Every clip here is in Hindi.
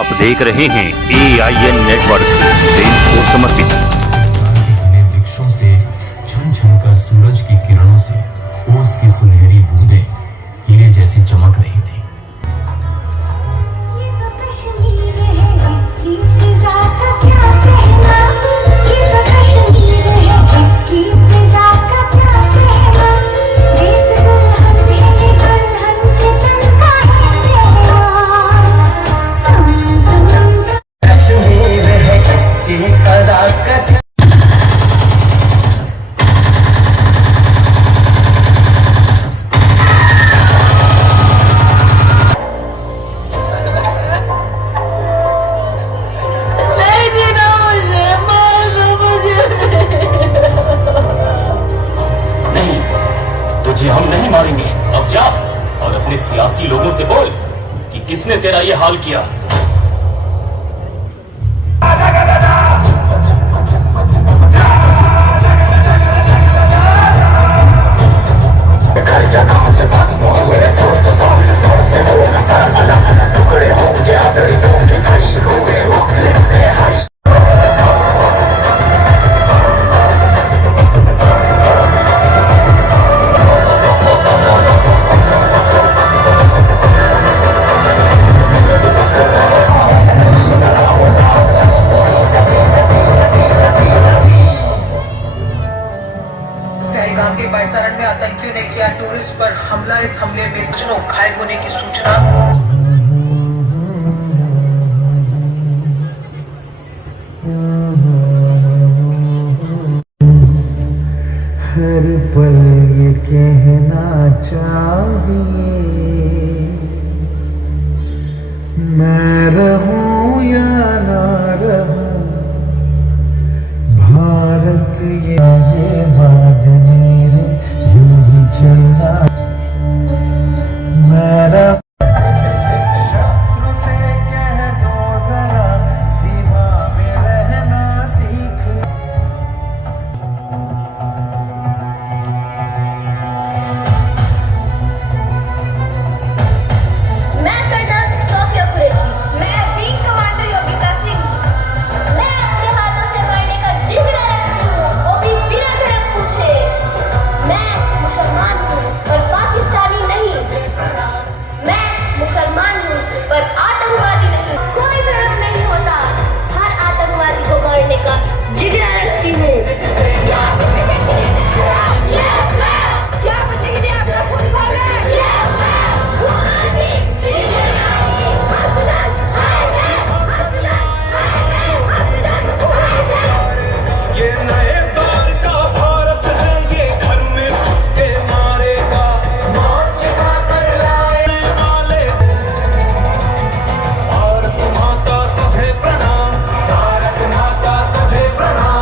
आप देख रहे हैं AIN नेटवर्क, देश को समर्पित। घने वृक्षों से झन झन कर सूरज की किरणों से ओस की सुनहरी बूंदें हीरे जैसी चमक रही थी। तुझे हम नहीं मारेंगे। अब जा और अपने सियासी लोगों से बोल कि किसने तेरा ये हाल किया। गांव के बायसारण में आतंकियों ने किया टूरिस्ट पर हमला। इस हमले में घायल होने की सूचना। हर पल ये कहना चाहिए, मैं रहूं या ना रहूं, भारत ये बात मेरे यूं ही चलना। मेरा शत्रु से कह दो जरा, सीमा में रहना सीख। मैं कर्नल सोफिया कुरैशी, मैं विंग कमांडर योगिता सिंह। मैं अपने हाथों से मरने का जिगरा रखती हूँ, वो भी बिना धड़क पूछे। मैं मुसलमान हूँ पर पाकिस्तानी नहीं। मैं मुसलमान हूँ पर आतंकवादी नहीं। कोई फर्क नहीं होता, हर आतंकवादी को मारने का जिगरा रखती हूँ। क्या बच्चे के लिए आपका खून खा रहा है? ये नए दौर का भारत है, ये घर में घुस के मारेगा, मौत लगा कर लाने वाले। भारत माता तुझे प्रणाम, भारत माता तुझे प्रणाम।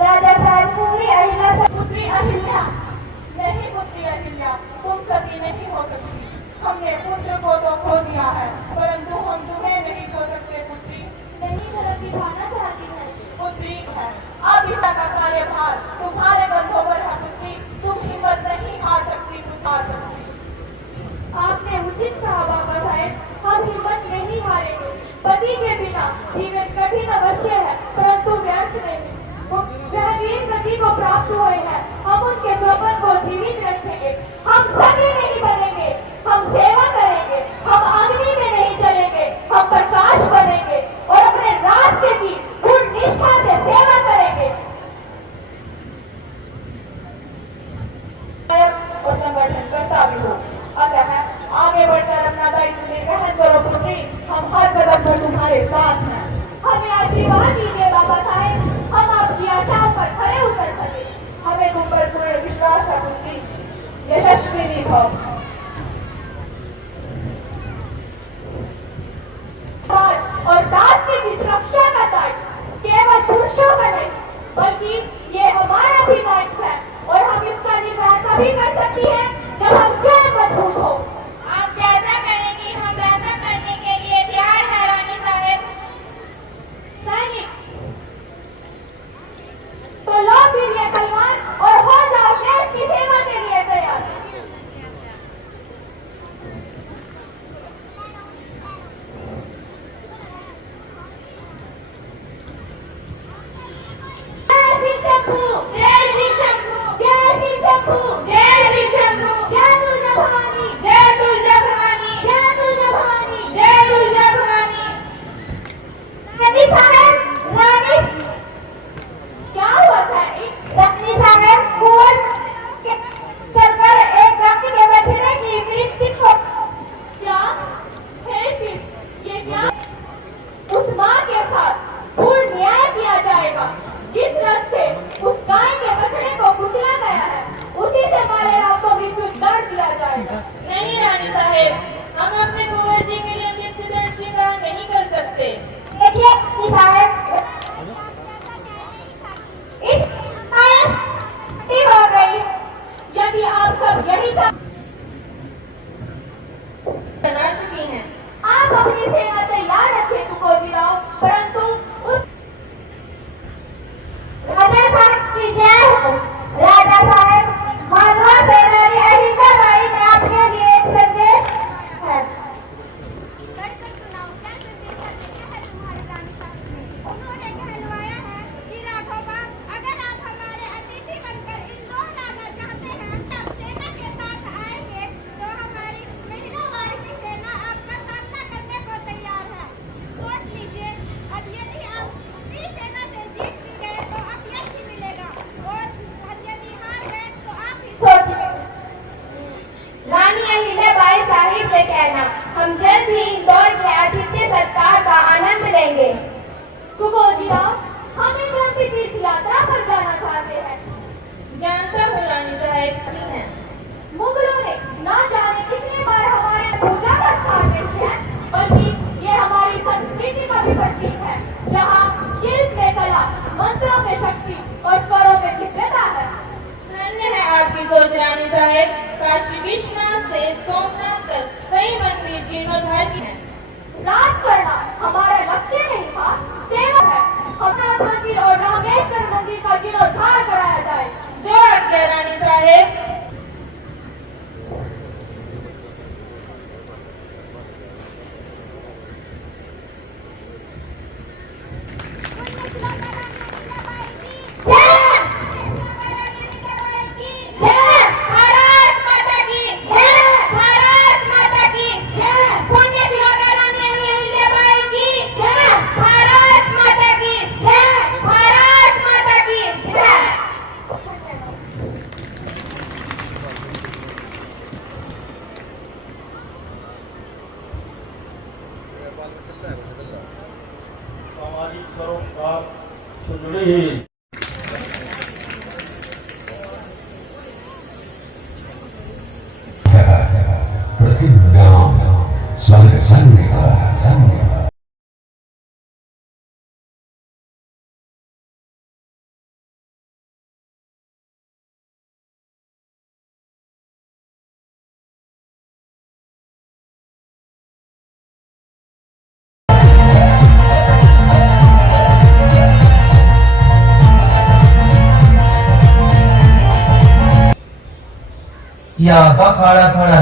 राजा साहब को भी अहिल्या पुत्री अहिल्या नहीं, पुत्री अहिल्या तुम सती नहीं हो सकती। हमने पुत्र को तो खो दिया है, परंतु हम तुम्हें नहीं खो सकते पुत्री। नहीं धर्म दिखाना चाहती है पुत्री है। अब इसका कार्यभार तुम्हारे कंधों पर है पुत्री। तुम हिम्मत नहीं हार सकती, हार सकती। आपने उचित कहा बाबा साहेब, हम हिम्मत नहीं हारेंगे। पति के बिना जीवन कठिन अवश्य है, परंतु व्यर्थ नहीं। वह वीर गति को प्राप्त हुए हैं, हम उनके स्वप्न को जीवित रखेंगे। हम सभी नहीं बनेंगे, हम सेवा करेंगे, हम अग्नि में जय श्री शंभू, जय दुर्गा भवानी, जय दुर्गा भवानी, जय दुर्गा भवानी, जय दुर्गा भवानी। रानी साहब, रानी क्या हुआ साहब? रानी साहब कुंवर सरकार एक व्यक्ति के बछड़े की मृत्यु को क्या है शिव, ये क्या? उस माँ के साथ पूर्ण न्याय किया जाएगा। जिस रथ से उस गाय के बछड़े को कुचला गया है, उसी से मारे राव को मृत्यु दंड दिया जाएगा। नहीं रानी साहेब, हम अपने कुंवर जी के लिए मृत्यु दंड स्वीकार नहीं कर सकते। देखिए रानी साहब, इस हो गई। यदि आप सब यही बना चुकी हैं। आप अपनी सेना तैयार रखें तुकोजी राव, परंतु उस राजा साहब की जय हो। राजा साहब, मालवा सेनानी अहिल्याबाई ने आपके लिए एक संदेश है। पढ़कर सुनाओ, क्या संदेश दिया है तुम्हारे रानी साहब ने? उन्होंने कहलवाया है कि राघोबा, अगर आप हमारे अतिथि बनकर इंदौर आना चाहते हैं, तब सेना के साथ आएंगे तो हमारी महिला वाहिनी सेना आपका सामना करने को तैयार है। सोच लीजिए, और यदि आप अपनी सेना से जीत भी गए तो अपयश ही मिलेगा, और यदि हार गए तो आप ही सोचिए, रानी अहिल्याबाई साहिब से कहना, हम जल्द ही इंदौर के आतिथ्य सत्कार का आनंद लेंगे। तुकोजी राव, हम इंदौर की तीर्थ यात्रा पर जाना चाहते हैं। जानता हूँ रानी साहेब, नहीं है। मुगलों ने ना जाने कितनी बार हमारे पूजा का स्थान नहीं है, बल्कि ये हमारी संस्कृति का भी प्रतीक है, जहाँ शिल्प में कला, मंत्रों में शक्ति और स्वरों में दिव्यता है। धन्य है आपकी सोच रानी साहेब। काशी विश्वनाथ से सोमनाथ तक कई मंदिर जीर्णोद्धार किए हैं। राज करना हमारा लक्ष्य नहीं था, सेवा है। हमारा मंदिर और रामेश्वर मंदिर का जीर्णोद्धार कराया जाए। जो आज्ञा रानी साहेब। सामाजिक सरोकार से जुड़े ही पृथ्वी स्वर्ग संग या खड़ा खड़ा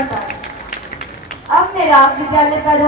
नमस्कार। अब मेरा विद्यालय प्रधान